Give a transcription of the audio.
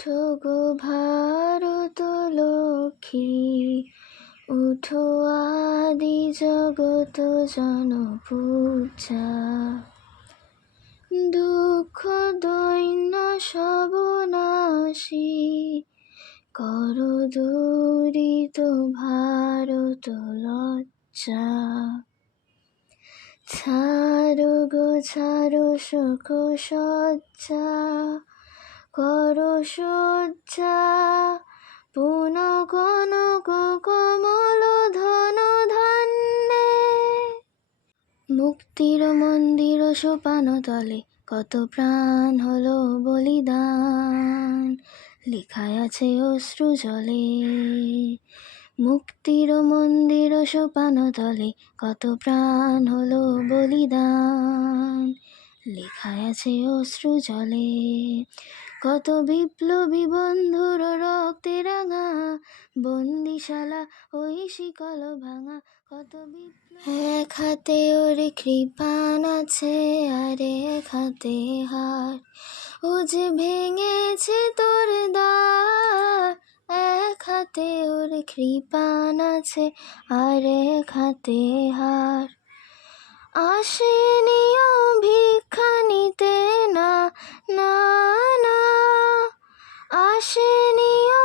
ওঠো গো ভারত লক্ষ্মী, ওঠো আদি জগত জনপূজা। দুঃখ দৈন্য সব নাশী, করো দূরিত ভারত লজ্জা। ছাড়ো গো ছাড়ো শোক সজ্জা, করো সজ্জা। পুন কনক কমল ধন ধান্যে, মুক্তির মন্দির সোপান তলে কত প্রাণ হলো বলিদান, লেখায় আছে অশ্রু জলে। মুক্তির মন্দির সোপান তলে কত প্রাণ হলো বলিদান, লেখায় আছে অশ্রু জলে। কত বিপ্লবী বন্ধুর রক্তে রাঙা, বন্দিশালা ওই শিকল ভাঙা। কত এক হাতে ওর কৃপাণ আছে, আর এক হাতে হার। ও যে ভেঙেছে তোর দ্বার, এক হাতে ওর কৃপাণ আছে, আর এক হাতে হার। আসেনিও ভিক্ষা নিতে, না না না, আসেনিও